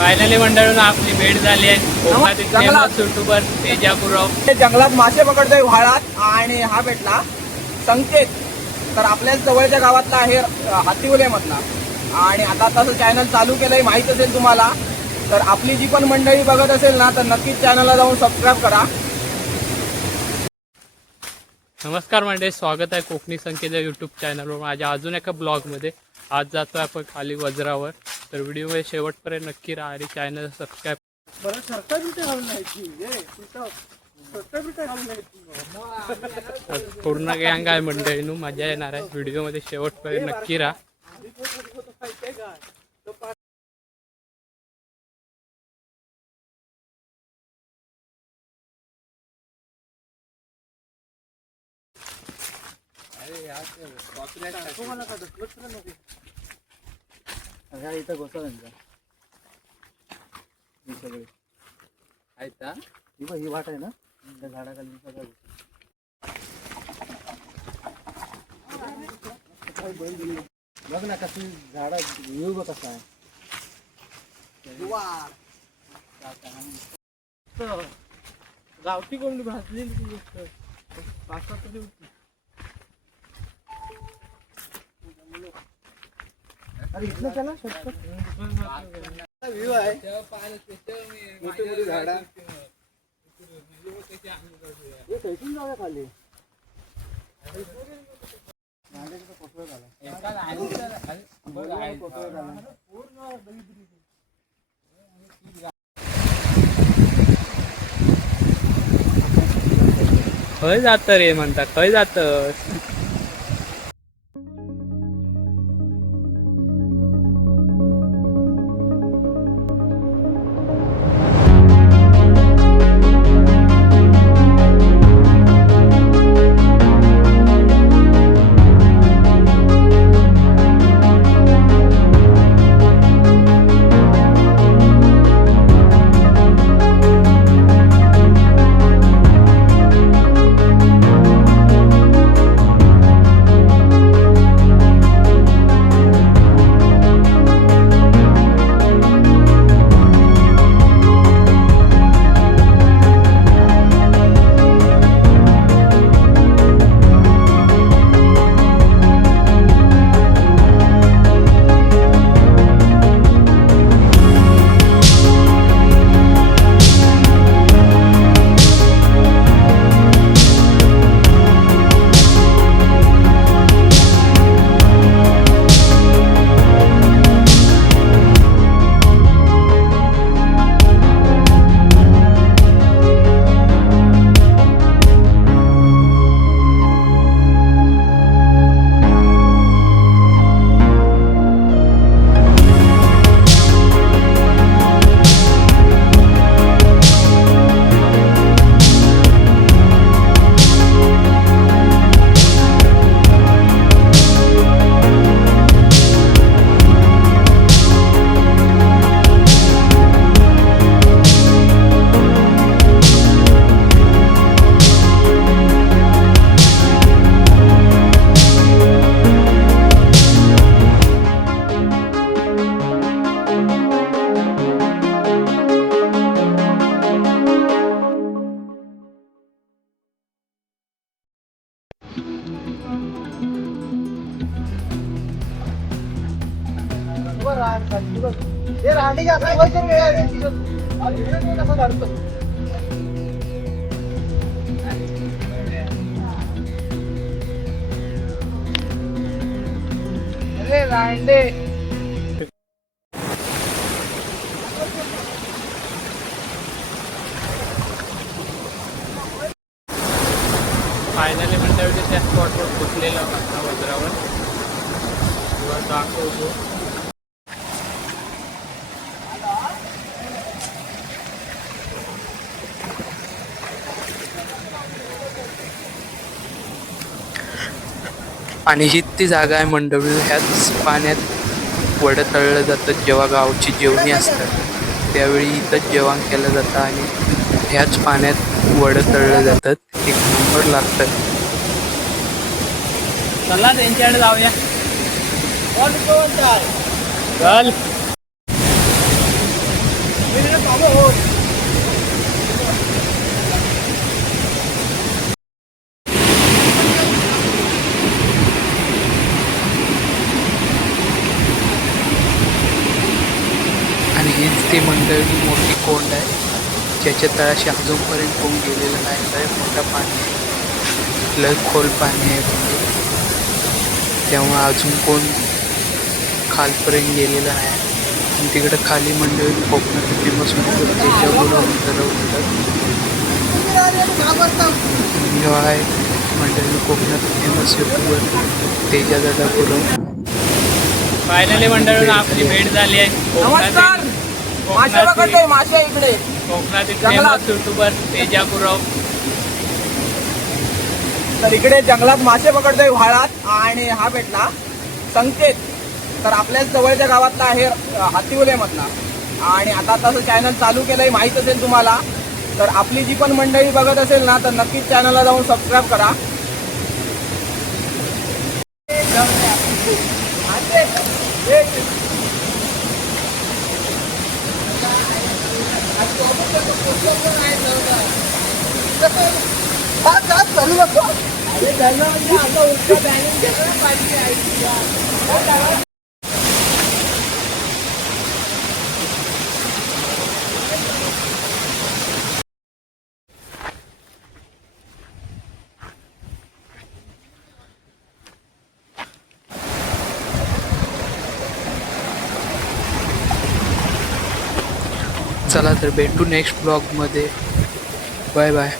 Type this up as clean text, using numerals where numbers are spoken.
Finally मंडळून आपली भेट झाली आहे फेमस युट्यूबर तेजा गुरव. जंगलात मासे पकडतोय व्हाळात आणि हा भेटला संकेत. तर आपल्या जवळच्या गावातला आहे हातीवले मधला. आणि आता तसं चॅनल चालू केलंय माहित असेल तुम्हाला. तर आपली जी पण मंडळी बघत असेल ना तर नक्कीच चॅनलला जाऊन सबस्क्राईब करा. नमस्कार मंडळी, स्वागत आहे कोकणी संकेत यूट्यूब चॅनलवर माझ्या अजून एका ब्लॉगमध्ये. आज जातो आहे आपण खाली वज्रावर. तर व्हिडिओ शेवटपर्यंत नक्की राहा आणि चॅनल सबस्क्राईब. पूर्ण गँग आहे मंडळीनू, मजा येणार आहे. व्हिडिओमध्ये शेवटपर्यंत नक्की राहा. इथं घोसा त्यांचा ही वाट आहे ना त्या झाडाखाली सगळं बघ ना कशी झाड व्ह्यू बघ कसा आहे. गावठी कोंबडी भाजलेली तरी होती. अरे इथलं चला व्ह्यू आहे. मोठी मोठी झाडा जाऊया खाली. खय जात रे म्हणता, खय जात. फायनली मंडळी त्या स्पॉटवर पोचलेला होता वज्रावर. किंवा दाखवतो आणि ही ती जागा आहे मंडळी. ह्याच पाण्यात वडं तळलं जातं जेव्हा गावची जेवणी असतात. त्यावेळी इथंच जेवण केलं जातं आणि ह्याच पाण्यात वडं तळलं जातात. एक नंबर लागतात. चला त्यांच्याकडे जाऊया. चल आणि हीच ती मंडळी मोठी कोंड आहे ज्याच्या तळाशी अजूनपर्यंत कोण गेलेलं नाही. लय मोठं पाणी आहे, लय खोल पाणी आहे म्हणजे तेव्हा अजून कोण खालपर्यंत गेलेलं नाही. आणि तिकडं खाली मंडळी कोकणात फेमस म्हणतात त्याच्याबरोबर आहे मंडळी कोकणात फेमस युट्यूबर तेजा दादा गुरव. फायनली मंडळींना आपली भेट झाली आहे. नमस्कार. मासे पकडतोय मासे इकडे. कोकणातील जंगलात. फेमस युट्यूबर तेजा गुरव. तर इकडे जंगलात मासे पकडतोय व्हाळात आणि हा भेटला संकेत. तर आपल्याच जवळच्या गावातला आहे हातिवले मधला. आणि आता तसं चॅनल चालू केलंय माहित असेल तुम्हाला. तर आपली जी पण मंडळी बघत असेल ना तर नक्कीच चॅनलला जाऊन सबस्क्राईब करा. चला तर भेटू नेक्स्ट ब्लॉगमध्ये. Bye bye.